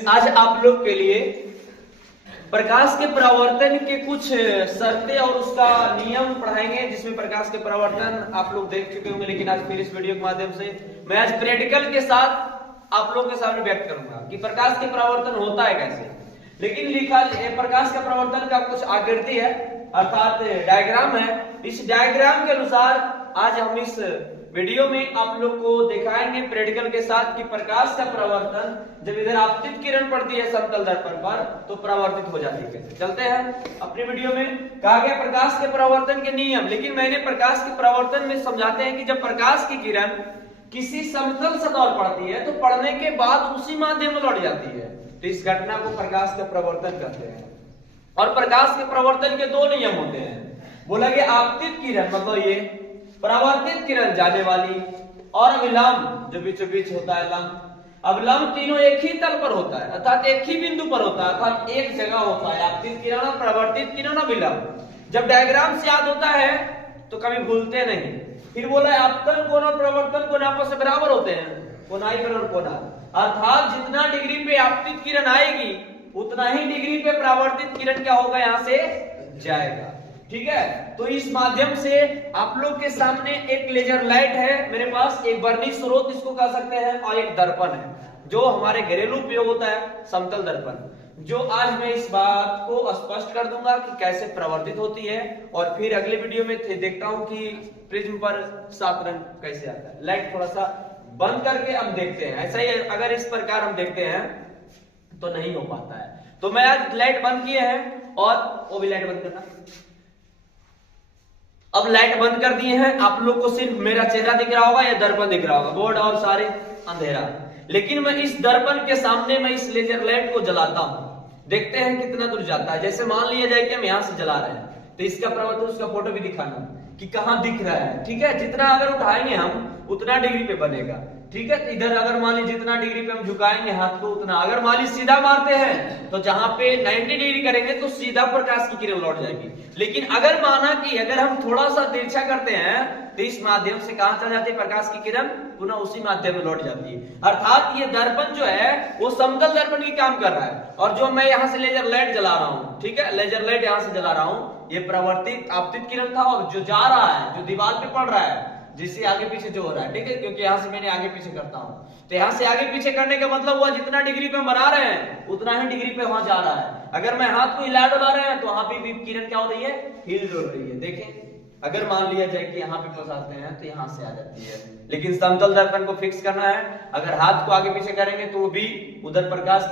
आज आप लोग के लिए प्रकाश के परावर्तन के कुछ शर्तें और उसका नियम पढ़ाएंगे, जिसमें प्रकाश के परावर्तन आप लोग देख चुके होंगे, लेकिन आज फिर इस वीडियो के माध्यम से मैं आज प्रैक्टिकल के साथ आप लोग के सामने व्यक्त करूंगा कि प्रकाश के परावर्तन होता है कैसे। लेकिन लिखा प्रकाश का परावर्तन का कुछ आकृति है, अर्थात डायग्राम है। इस डायग्राम के अनुसार आज हम इस वीडियो में आप लोग को दिखाएंगे प्रैक्टिकल के साथ कि प्रकाश का परावर्तन जब इधर आपतित किरण पड़ती है समतल दर्पण पर तो परावर्तित हो जाती है कैसे। चलते हैं अपने वीडियो में। कहा गया प्रकाश के परावर्तन के नियम, लेकिन मैंने प्रकाश के परावर्तन में समझाते हैं कि जब प्रकाश की किरण किसी समतल सतह पर पड़ती है तो पड़ने के बाद उसी माध्यम में लौट जाती है, तो इस घटना को प्रकाश का परावर्तन कहते हैं। और प्रकाश के परावर्तन के दो नियम होते हैं। बोला कि आपतित किरण मतलब ये परावर्तित किरण जाने वाली, और अभिलंब जो बीचों बीच होता है लंब। अभिलंब तीनों एक ही तल पर होता है, अर्थात एक ही बिंदु पर होता है, अर्थात एक जगह होता है आपतित किरण और परावर्तित किरण अभिलंब। जब डायग्राम से याद होता है तो कभी भूलते नहीं। फिर बोला है आपतन कोण और प्रवर्तन कोण आपस में बराबर होते हैं, कोणाई बल और कोणा, अर्थात जितना डिग्री पे आपतित किरण आएगी उतना ही डिग्री पे परावर्तित किरण क्या होगा, यहां से जाएगा। ठीक है, तो इस माध्यम से आप लोग के सामने एक लेजर लाइट है मेरे पास, एक वर्णी स्रोत इसको कह सकते हैं, और एक दर्पण है जो हमारे घरेलू उपयोग होता है, समतल दर्पण, जो आज मैं इस बात को स्पष्ट कर दूंगा कि कैसे प्रवर्तित होती है। और फिर अगले वीडियो में देखता हूं कि प्रिज्म पर 7 रंग कैसे आता है। लाइट थोड़ा सा बंद करके हम देखते हैं, ऐसा ही अगर इस प्रकार हम देखते हैं तो नहीं हो पाता है। तो मैं आज लाइट बंद किए हैं, और वो भी लाइट बंद करना। अब लाइट बंद कर दिए हैं, आप लोग को सिर्फ मेरा चेहरा दिख रहा होगा या दर्पण दिख रहा होगा, बोर्ड और सारे अंधेरा। लेकिन मैं इस दर्पण के सामने मैं इस लेजर लाइट को जलाता हूं, देखते हैं कितना दूर जाता है। जैसे मान लिया जाए कि हम यहां से जला रहे हैं, तो इसका प्रवर्तन उसका फोटो भी दिखाना कि कहां दिख रहा है। ठीक है, जितना अगर उठाएंगे हम उतना डिग्री पे बनेगा। ठीक है, इधर अगर मान लीजिए जितना डिग्री पे हम झुकाएंगे हाथ को उतना, अगर मान लीजिए सीधा मारते हैं तो जहां पे 90 डिग्री करेंगे तो सीधा प्रकाश की किरण लौट जाएगी। लेकिन अगर माना कि अगर हम थोड़ा सा तिरछा करते हैं तो इस माध्यम से कहां चल जाती है प्रकाश की किरण, पुनः उसी माध्यम में लौट जाती है। अर्थात ये दर्पण जो है वो समतल दर्पण की काम कर रहा है, और जो मैं यहां से लेजर लाइट जला रहा हूं, ठीक है, लेजर लाइट यहां से जला रहा हूं, ये प्रवर्तित आपतित किरण था, और जो जा रहा है जो दीवार पे पड़ रहा है, जिससे आगे पीछे जो हो रहा है, ठीक है, क्योंकि यहां से मैंने आगे पीछे करता हूं, तो यहां से आगे पीछे करने का मतलब हुआ जितना डिग्री पे हम बना रहे हैं उतना ही डिग्री पे वहां जा रहा है। अगर मैं हाथ को हिला डुला रहे हैं तो वहां पे भी किरण क्या हो रही है, हिल डुल रही है। देखें, अगर मान लिया जाए कि यहाँ पे फंसाते हैं तो यहाँ से आ जाती है, लेकिन समतल दर्पण को फिक्स करना है। अगर हाथ को आगे पीछे करेंगे तो भी उधर प्रकाश